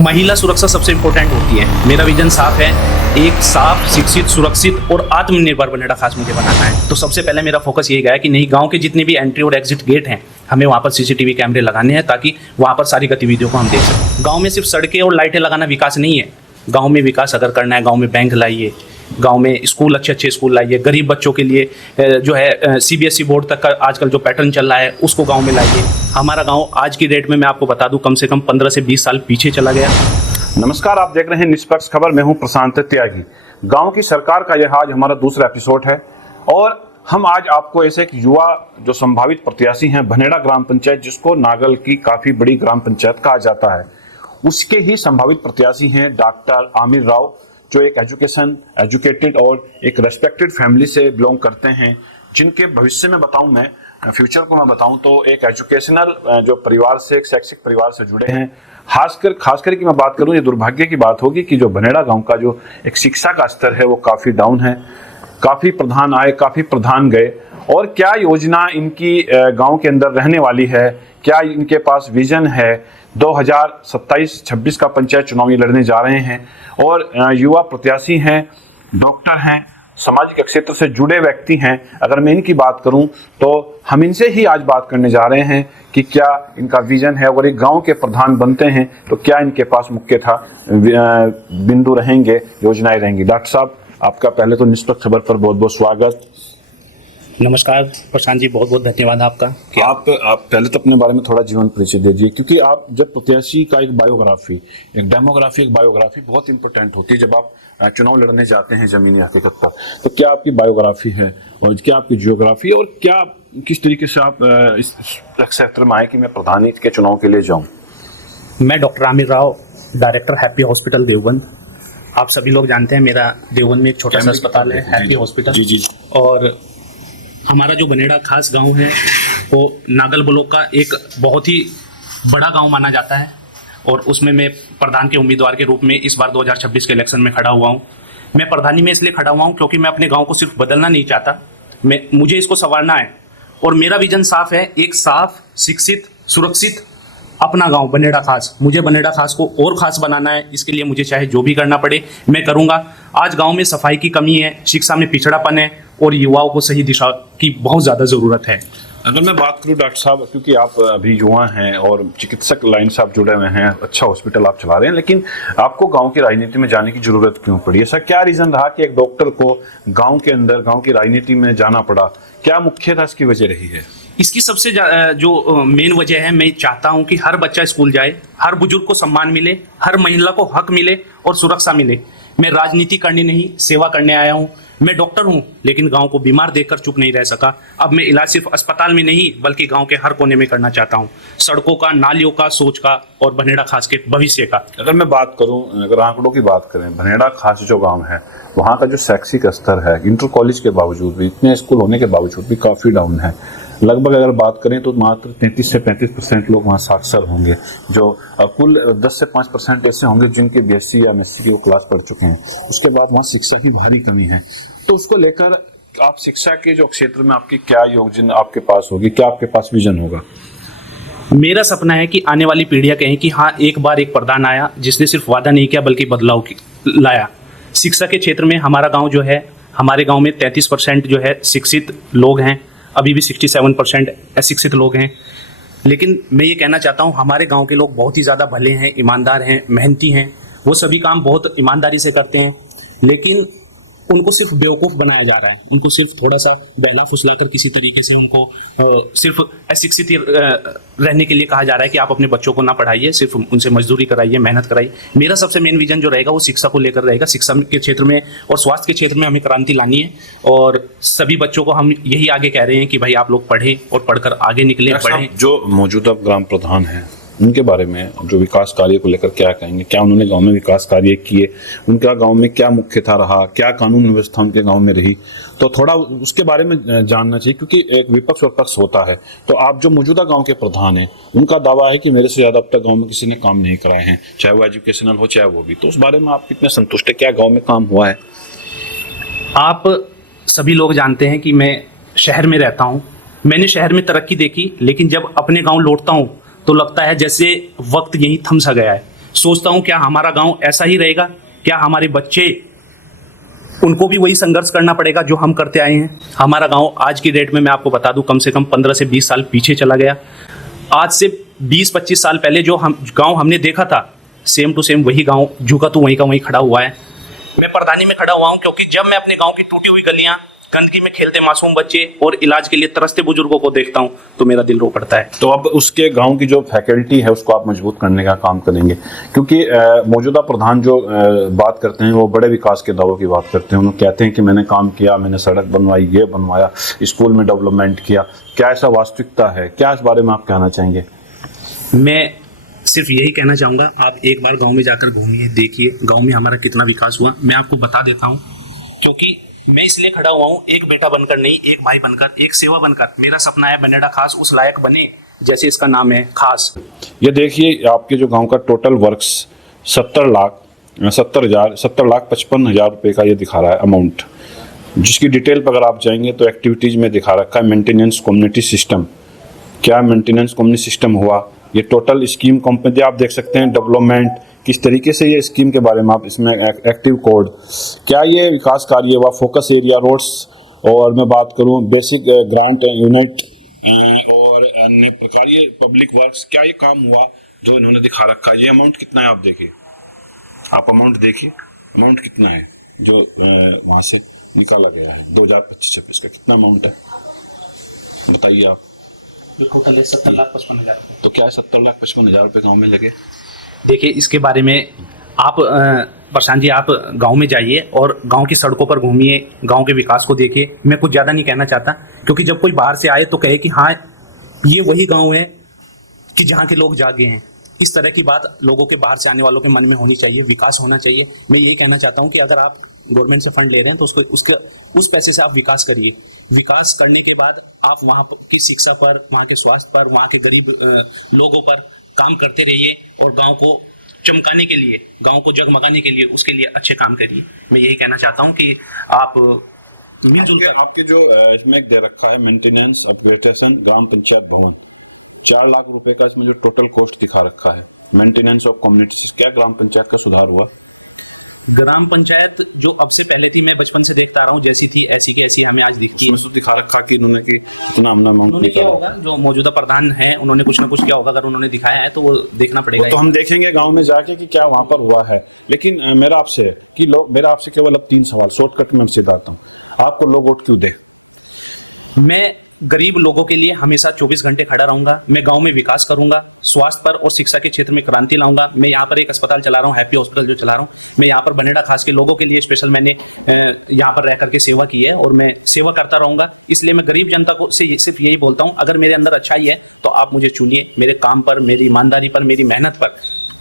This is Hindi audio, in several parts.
महिला सुरक्षा सबसे इम्पोर्टेंट होती है। मेरा विजन साफ है, एक साफ, शिक्षित, सुरक्षित और आत्मनिर्भर बनेड़ा खास मुझे बनाना है। तो सबसे पहले मेरा फोकस ये गया कि नहीं, गांव के जितने भी एंट्री और एग्जिट गेट हैं हमें वहाँ पर सीसीटीवी कैमरे लगाने हैं ताकि वहाँ पर सारी गतिविधियों को हम देख सकें। गाँव में सिर्फ सड़कें और लाइटें लगाना विकास नहीं है। गाँव में विकास अगर करना है, गाँव में बैंक लाइए, गांव में स्कूल अच्छे स्कूल लाइए, गरीब बच्चों के लिए जो है सीबीएसई बोर्ड तक का आजकल जो पैटर्न चल रहा है उसको गांव में लाइए। हमारा गांव आज की डेट में मैं आपको बता दूं कम से कम 15 से 20 साल पीछे चला गया। नमस्कार, आप देख रहे हैं निष्पक्ष खबर। मैं हूं प्रशांत त्यागी। गांव की सरकार का यह आज हमारा दूसरा एपिसोड है और हम आज आपको ऐसे एक युवा जो संभावित प्रत्याशी हैं भनेड़ा ग्राम पंचायत, जिसको नागल की काफी बड़ी ग्राम पंचायत कहा जाता है, उसके ही संभावित प्रत्याशी हैं डॉक्टर आमिर राव, जो एक एजुकेटेड और एक रेस्पेक्टेड फैमिली से बिलोंग करते हैं, जिनके भविष्य में बताऊं, मैं फ्यूचर को मैं बताऊं तो एक एजुकेशनल जो परिवार से, एक शैक्षिक परिवार से जुड़े हैं। खासकर की मैं बात करूं, ये दुर्भाग्य की बात होगी कि जो भनेड़ा गांव का जो एक शिक्षा का स्तर है वो काफ़ी डाउन है। काफ़ी प्रधान आए, काफ़ी प्रधान गए, और क्या योजना इनकी गांव के अंदर रहने वाली है, क्या इनके पास विजन है। 2027-26 का पंचायत चुनाव ये लड़ने जा रहे हैं और युवा प्रत्याशी हैं, डॉक्टर हैं, सामाजिक क्षेत्र से जुड़े व्यक्ति हैं। अगर मैं इनकी बात करूं तो हम इनसे ही आज बात करने जा रहे हैं कि क्या इनका विजन है। अगर एक गांव के प्रधान बनते हैं तो क्या इनके पास मुख्यतः बिंदु रहेंगे, योजनाएं रहेंगी। डॉक्टर साहब, आपका पहले तो निष्पक्ष खबर पर बहुत बहुत स्वागत। नमस्कार प्रशांत जी, बहुत बहुत धन्यवाद आपका। क्या आप पहले तो अपने बारे में थोड़ा जीवन परिचय दे दीजिए, क्योंकि आप जब प्रत्याशी का एक बायोग्राफी, एक डेमोग्राफी, एक बायोग्राफी बहुत इंपॉर्टेंट होती है जब आप चुनाव लड़ने जाते हैं जमीनी हकीकत पर। तो क्या आपकी बायोग्राफी है और क्या आपकी जियोग्राफी, और क्या किस तरीके से आप इस क्षेत्र में आए कि मैं प्रधानी के चुनाव के लिए जाऊँ। मैं doctor Aamir Rao, director happy hospital Deoband. आप सभी लोग जानते हैं मेरा देवबंद में एक छोटा सा अस्पताल है, हैप्पी हॉस्पिटल। जी। और हमारा जो भनेड़ा खास गांव है वो नागल ब्लॉक का एक बहुत ही बड़ा गांव माना जाता है, और उसमें मैं प्रधान के उम्मीदवार के रूप में इस बार 2026 के इलेक्शन में खड़ा हुआ हूं। मैं प्रधानी में इसलिए खड़ा हुआ हूं क्योंकि मैं अपने गांव को सिर्फ बदलना नहीं चाहता, मुझे इसको संवारना है। और मेरा विजन साफ है, एक साफ, शिक्षित, सुरक्षित अपना गांव भनेड़ा खास। मुझे भनेड़ा खास को और खास बनाना है। इसके लिए मुझे चाहे जो भी करना पड़े मैं करूंगा। आज गांव में सफाई की कमी है, शिक्षा में पिछड़ापन है, और युवाओं को सही दिशा की बहुत ज़्यादा ज़रूरत है। अगर मैं बात करूं डॉक्टर साहब, क्योंकि आप अभी युवा हैं और चिकित्सक लाइन से आप जुड़े हुए हैं, अच्छा हॉस्पिटल आप चला रहे हैं, लेकिन आपको गांव की राजनीति में जाने की जरूरत क्यों पड़ी? ऐसा क्या रीज़न रहा कि एक डॉक्टर को गांव के अंदर, गांव की राजनीति में जाना पड़ा? क्या मुख्यतः इसकी वजह रही है? इसकी सबसे जो मेन वजह है, मैं चाहता हूं कि हर बच्चा स्कूल जाए, हर बुजुर्ग को सम्मान मिले, हर महिला को हक मिले और सुरक्षा मिले। मैं राजनीति करनी नहीं, सेवा करने आया हूं। मैं डॉक्टर हूं, लेकिन गांव को बीमार देखकर चुप नहीं रह सका। अब मैं इलाज सिर्फ अस्पताल में नहीं बल्कि गांव के हर कोने में करना चाहता हूं, सड़कों का, नालियों का, सोच का और भनेड़ा खास के भविष्य का। अगर मैं बात करूं, अगर आंकड़ों की बात करें, भनेड़ा खास जो गांव है वहाँ का जो शैक्षिक स्तर है, इंटर कॉलेज के बावजूद भी, इतने स्कूल होने के बावजूद भी काफ़ी डाउन है। लगभग अगर बात करें तो मात्र 33 से 35% लोग वहाँ साक्षर होंगे, जो कुल 10 से 5% ऐसे होंगे जिनके बीएससी या एमएससी की वो क्लास पढ़ चुके हैं। उसके बाद वहाँ शिक्षा की भारी कमी है। तो उसको लेकर आप शिक्षा के जो क्षेत्र में आपकी क्या योजना आपके पास होगी, क्या आपके पास विजन होगा? मेरा सपना है कि आने वाली पीढ़ियां कहें कि हाँ, एक बार एक प्रधान आया जिसने सिर्फ वादा नहीं किया बल्कि बदलाव लाया। शिक्षा के क्षेत्र में हमारा गांव जो है, हमारे गांव में 33% जो है शिक्षित लोग हैं, अभी भी 67% अशिक्षित लोग हैं। लेकिन मैं ये कहना चाहता हूँ, हमारे गांव के लोग बहुत ही ज़्यादा भले हैं, ईमानदार हैं, मेहनती हैं, वो सभी काम बहुत ईमानदारी से करते हैं। लेकिन उनको सिर्फ बेवकूफ़ बनाया जा रहा है, उनको सिर्फ थोड़ा सा बहला फुसला कर किसी तरीके से उनको सिर्फ अशिक्षित रहने के लिए कहा जा रहा है कि आप अपने बच्चों को ना पढ़ाइए, सिर्फ उनसे मजदूरी कराइए, मेहनत कराइए। मेरा सबसे मेन विजन जो रहेगा वो शिक्षा को लेकर रहेगा। शिक्षा के क्षेत्र में और स्वास्थ्य के क्षेत्र में हमें क्रांति लानी है, और सभी बच्चों को हम यही आगे कह रहे हैं कि भाई आप लोग पढ़ें और पढ़कर आगे निकलें, बढ़ें। जो मौजूदा ग्राम प्रधान हैं उनके बारे में, जो विकास कार्य को लेकर क्या कहेंगे? क्या उन्होंने गांव में विकास कार्य किए? उनका गांव में क्या मुख्यतः रहा? क्या कानून व्यवस्था उनके गांव में रही? तो थोड़ा उसके बारे में जानना चाहिए, क्योंकि एक विपक्ष और पक्ष होता है। तो आप जो मौजूदा गांव के प्रधान हैं, उनका दावा है कि मेरे से ज़्यादा अब तक गाँव में किसी ने काम नहीं कराए हैं, चाहे वो एजुकेशनल हो चाहे वो भी। तो उस बारे में आप कितने संतुष्ट हैं? क्या गाँव में काम हुआ है? आप सभी लोग जानते हैं कि मैं शहर में रहता हूँ। मैंने शहर में तरक्की देखी, लेकिन जब अपने गाँव लौटता हूँ तो लगता है जैसे वक्त यहीं थम सा गया है। सोचता हूँ क्या हमारा गांव ऐसा ही रहेगा, क्या हमारे बच्चे उनको भी वही संघर्ष करना पड़ेगा जो हम करते आए हैं। हमारा गांव आज की डेट में मैं आपको बता दूं कम से कम 15 से 20 साल पीछे चला गया। आज से 20-25 साल पहले जो गांव हमने देखा था सेम टू सेम वही गांव झुका तो वहीं का वहीं खड़ा हुआ है। मैं प्रधानी में खड़ा हुआ हूं क्योंकि जब मैं अपने गांव की टूटी हुई गलियां, गंदगी में खेलते मासूम बच्चे और इलाज के लिए तरसते बुजुर्गों को देखता हूं तो मेरा दिल रो पड़ता है। तो अब उसके गांव की जो फैकल्टी है उसको आप मजबूत करने का काम करेंगे, क्योंकि मौजूदा प्रधान जो बात करते हैं वो बड़े विकास के दावों की बात करते हैं। उन्होंने कहते हैं कि मैंने काम किया, मैंने सड़क बनवाई, ये बनवाया, स्कूल में डेवलपमेंट किया। क्या ऐसा वास्तविकता है? क्या इस बारे में आप कहना चाहेंगे? मैं सिर्फ यही कहना चाहूँगा, आप एक बार गांव में जाकर घूमिए, देखिए गांव में हमारा कितना विकास हुआ। मैं आपको बता देता हूँ, क्योंकि मैं इसलिए खड़ा हुआ हूँ एक बेटा बनकर नहीं, एक भाई बनकर, एक सेवा बनकर। मेरा सपना है बनेड़ा खास उस लायक बने जैसे इसका नाम है खास। ये देखिए आपके जो गांव का टोटल वर्क्स 70,55,000 रुपये का ये दिखा रहा है अमाउंट, जिसकी डिटेल पर अगर आप जाएंगे तो एक्टिविटीज़ में दिखा रखा है मेंटेनेंस कम्युनिटी सिस्टम। क्या मेंटेनेंस कम्युनिटी सिस्टम हुआ? ये टोटल स्कीम कंपनी आप देख सकते हैं, डेवलपमेंट किस तरीके से ये स्कीम के बारे में आप इसमें एक्टिव कोड, क्या ये विकास कार्य हुआ, फोकस एरिया रोड्स, और मैं बात करूं बेसिक ग्रांट यूनिट और अन्य प्रकार ये पब्लिक वर्क्स, क्या ये काम हुआ जो इन्होंने दिखा रखा है? ये अमाउंट कितना है आप देखिए, आप अमाउंट देखिए, अमाउंट कितना है जो वहाँ से निकाला गया है 2025-26 का कितना अमाउंट है बताइए आप। टोटल है 70,55,000 रुपये। तो क्या है 70,55,000 रुपये गाँव में लगे? देखिए इसके बारे में आप प्रशांत जी आप गांव में जाइए और गांव की सड़कों पर घूमिए, गांव के विकास को देखिए। मैं कुछ ज़्यादा नहीं कहना चाहता, क्योंकि जब कोई बाहर से आए तो कहे कि हाँ ये वही गांव है कि जहाँ के लोग जागे हैं। इस तरह की बात लोगों के बाहर से आने वालों के मन में होनी चाहिए, विकास होना चाहिए। मैं यही कहना चाहता हूँ कि अगर आप गवर्नमेंट से फंड ले रहे हैं तो उस पैसे से आप विकास करिए। विकास करने के बाद आप वहाँ की शिक्षा पर, वहाँ के स्वास्थ्य पर, वहाँ के गरीब लोगों पर काम करते रहिए और गांव को चमकाने के लिए, गांव को जगमगाने के लिए, उसके लिए अच्छे काम करिए। मैं यही कहना चाहता हूं कि आप मिलजुल कर। आपके जो इसमें एक दे रखा है मेंटेनेंस अपग्रेडेशन ग्राम पंचायत भवन, 4 लाख रुपए का इसमें जो टोटल कॉस्ट दिखा रखा है मेंटेनेंस ऑफ कम्युनिटीज, क्या ग्राम पंचायत का सुधार हुआ? ग्राम पंचायत जो अब से पहले थी, मैं बचपन से देखता आ रहा हूँ, जैसी थी ऐसी की ऐसी हमें आज दिखती है। उसमें तो दिखा रखा कि इन्होंने कि इतना अमाउंट क्या होगा, जो मौजूदा प्रधान है उन्होंने कुछ ना कुछ किया होगा। अगर उन्होंने दिखाया है तो वो देखना पड़ेगा। तो हम देखेंगे गांव में जाके कि क्या वहां पर हुआ है। लेकिन मेरा आपसे केवल अब 3 सवाल शॉर्टकट में सीधा आता हूँ, आपको लोग वोट क्यों दे? मैं गरीब लोगों के लिए हमेशा 24 घंटे खड़ा रहूंगा। मैं गांव में विकास करूंगा, स्वास्थ्य पर और शिक्षा के क्षेत्र में क्रांति लाऊंगा। मैं यहाँ पर एक अस्पताल चला रहा हूँ, हैप्पी हॉस्पिटल जो चला रहा हूँ। मैं यहाँ पर बनेड़ा खास के लोगों के लिए स्पेशल मैंने यहाँ पर रह करके सेवा की है और मैं सेवा करता रहूँगा। इसलिए मैं गरीब जनता को से सिर्फ यही बोलता हूँ, अगर मेरे अंदर अच्छाई है तो आप मुझे चुनिए। मेरे काम पर, मेरी ईमानदारी पर, मेरी मेहनत पर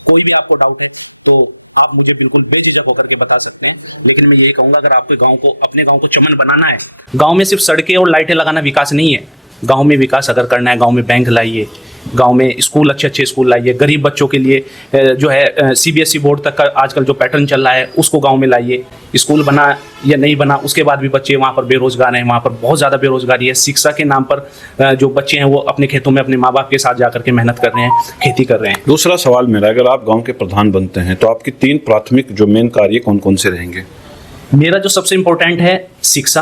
कोई भी आपको डाउट है तो आप मुझे बिल्कुल बेझिझक होकर के बता सकते हैं। लेकिन मैं यही कहूँगा, अगर आपके गाँव को, अपने गाँव को चमन बनाना है, गाँव में सिर्फ सड़कें और लाइटें लगाना विकास नहीं है। गांव में विकास अगर करना है, गांव में बैंक लाइए, गांव में स्कूल, अच्छे स्कूल लाइए। गरीब बच्चों के लिए जो है CBSE बोर्ड तक का आजकल जो पैटर्न चल रहा है उसको गांव में लाइए। स्कूल बना या नहीं बना, उसके बाद भी बच्चे वहाँ पर बेरोजगार हैं, वहाँ पर बहुत ज़्यादा बेरोजगारी है। शिक्षा के नाम पर जो बच्चे हैं वो अपने खेतों में अपने माँ बाप के साथ जा करके मेहनत कर रहे हैं, खेती कर रहे हैं। दूसरा सवाल मेरा, अगर आप गाँव के प्रधान बनते हैं तो आपकी 3 प्राथमिक जो मेन कार्य कौन कौन से रहेंगे? मेरा जो सबसे इम्पोर्टेंट है शिक्षा,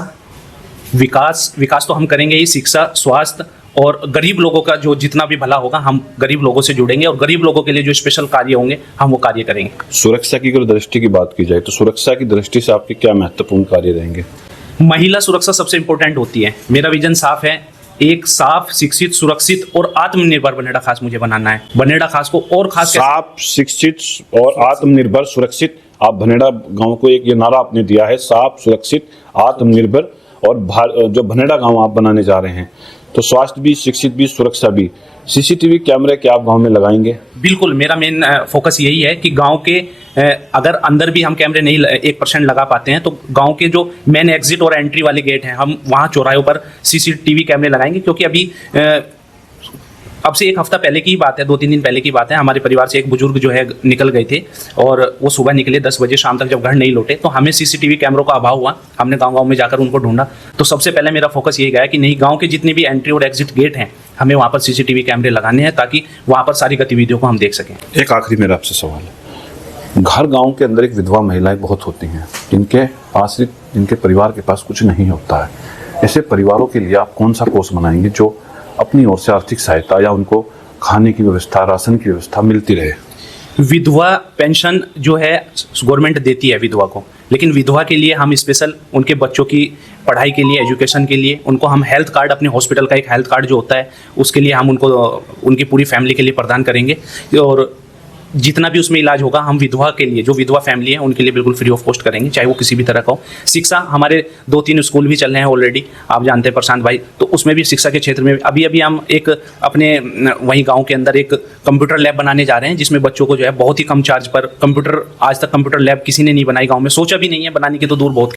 विकास तो हम करेंगे ही। शिक्षा, स्वास्थ्य और गरीब लोगों का जो जितना भी भला होगा हम गरीब लोगों से जुड़ेंगे और गरीब लोगों के लिए जो स्पेशल कार्य होंगे हम वो कार्य करेंगे। सुरक्षा की अगर दृष्टि की बात की जाए तो सुरक्षा की दृष्टि से आपके क्या महत्वपूर्ण कार्य रहेंगे? महिला सुरक्षा सबसे इम्पोर्टेंट होती है। मेरा विजन साफ है, एक साफ, शिक्षित, सुरक्षित और आत्मनिर्भर बनेड़ा खास मुझे बनाना है। बनेड़ा खास को और खास साफ, शिक्षित और आत्मनिर्भर, सुरक्षित। आप बनेड़ा गाँव को एक ये नारा आपने दिया है, साफ, सुरक्षित, आत्मनिर्भर। और जो बनेड़ा गांव आप बनाने जा रहे हैं तो स्वास्थ्य भी, शिक्षित भी, सुरक्षा भी। CCTV कैमरे क्या आप गांव में लगाएंगे? बिल्कुल, मेरा मेन फोकस यही है कि गांव के अगर अंदर भी हम कैमरे नहीं 1% लगा पाते हैं तो गांव के जो मेन एग्जिट और एंट्री वाले गेट हैं हम वहां चौराहों पर CCTV कैमरे लगाएंगे। क्योंकि अभी अब से 1 हफ्ता पहले की बात है, 2-3 दिन पहले की बात है, हमारे परिवार से एक बुजुर्ग जो है निकल गए थे और वो सुबह निकले 10 बजे, शाम तक जब घर नहीं लौटे तो हमें CCTV कैमरों का अभाव हुआ। हमने गांव में जाकर उनको ढूंढा तो सबसे पहले मेरा फोकस यही गया कि नहीं, गांव के जितने भी एंट्री और एग्जिट गेट हैं हमें वहाँ पर CCTV कैमरे लगाने हैं ताकि वहाँ पर सारी गतिविधियों को हम देख सकें। एक आखिरी मेरा आपसे सवाल है, घर गांव के अंदर एक विधवा महिलाएं बहुत होती हैं जिनके परिवार के पास कुछ नहीं होता है। ऐसे परिवारों के लिए आप कौन सा कोर्स बनाएंगे जो अपनी ओर से आर्थिक सहायता या उनको खाने की व्यवस्था, राशन की व्यवस्था मिलती रहे? विधवा पेंशन जो है गवर्नमेंट देती है विधवा को, लेकिन विधवा के लिए हम स्पेशल उनके बच्चों की पढ़ाई के लिए, एजुकेशन के लिए उनको हम हेल्थ कार्ड, अपने हॉस्पिटल का एक हेल्थ कार्ड जो होता है उसके लिए हम उनको उनकी पूरी फैमिली के लिए प्रदान करेंगे। और जितना भी उसमें इलाज होगा हम विधवा के लिए, जो विधवा फैमिली है उनके लिए बिल्कुल फ्री ऑफ कॉस्ट करेंगे, चाहे वो किसी भी तरह का हो। शिक्षा, हमारे 2-3 स्कूल भी चल रहे हैं ऑलरेडी, आप जानते हैं प्रशांत भाई, तो उसमें भी शिक्षा के क्षेत्र में अभी हम एक अपने वहीं गांव के अंदर एक कंप्यूटर लैब बनाने जा रहे हैं, जिसमें बच्चों को जो है बहुत ही कम चार्ज पर कंप्यूटर, आज तक कंप्यूटर लैब किसी ने नहीं बनाई गाँव में, सोचा भी नहीं है बनाने की तो दूर बहुत